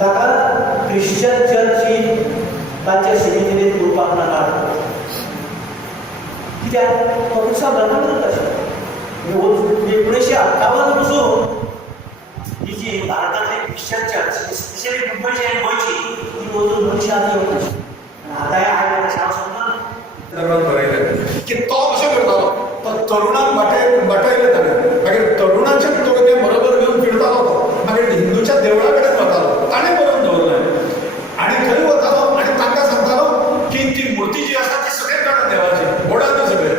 ताका Christian church ही तांच्या सिनेमेंत उरपाक नाका कित्याक तो पुरसां धर्मान करता अशें 1958 पासून ही जी भारतांतली क्रिश्चन चर्च स्पेशली मुंबयची आनी गोंयची ही वचून मनशां येवंक नाशिल्ली आतां आयले तशें हांव समजना धर्मात बरयलें की तो कशें करतालो तो तरुणांक वाटयले ताणें मागीर तरुणांचे तो ते बरोबर घेवन फिरतालो तो मागीर हिंदूच्या देवळा कडेन वतालो ताणें बरोवन दवरलें आनी थंय वतालो आनी तांकां सांगतालो की ती मुर्ती जी आसा ती सगळें काडा देवाची मोडात सगळें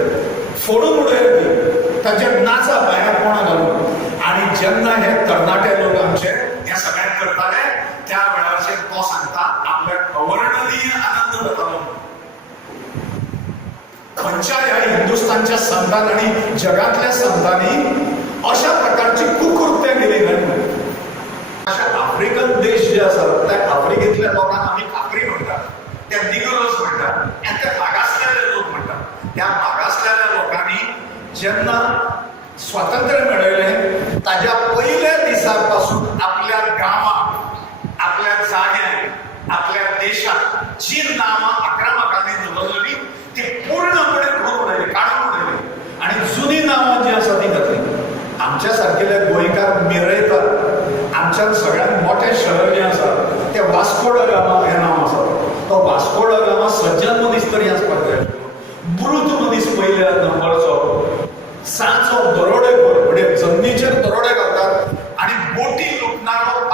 फोडून उडय ती ताचेर नाचा भायर कोणा घालून आनी जेन्ना हे तरणाटे लोक आमचे हे सगळ्याक करताले त्या वेळाचेर तो सांगता आपल्याक अवर्णनीय आनंद जातालो खंयच्या ह्या हिंदुस्थानच्या संतान आणि जगातल्या संतांनी अशा प्रकारची कुकृत्य केली नाही अशा आफ्रिकन देश जे असतात त्या आफ्रिकेतल्या लोकांना आम्ही कापरी म्हणतात त्या निग्रोज म्हणतात आणि त्या मागासलेले लोक म्हणतात त्या मागासलेल्या लोकांनी जेव्हा स्वातंत्र्य मिळवले ताज्या पहिल्या दिसापासून आपल्या गावात आपल्या जाग्यात आपल्या देशात जी नावं आक्रमकांनी दवरलेली ती पूर्णपणे घडून उडयली काढून उडयली आणि जुनी नावं जी आसा ती घातली आमच्या सारकेले गोंयकार मिरयतात आमच्यात सगळ्यात मोठे शहर जे आसा ते वास्को ड गामा हे नाव आसा तो वास्को ड गामा सज्जन मनीस तरी आसपाक जाय मृत मनीस पयल्या नंबरचो सांचो दरोडेखोर म्हणजे जमनीचेर दरोडे घालतात आणि बोटी लुटणारो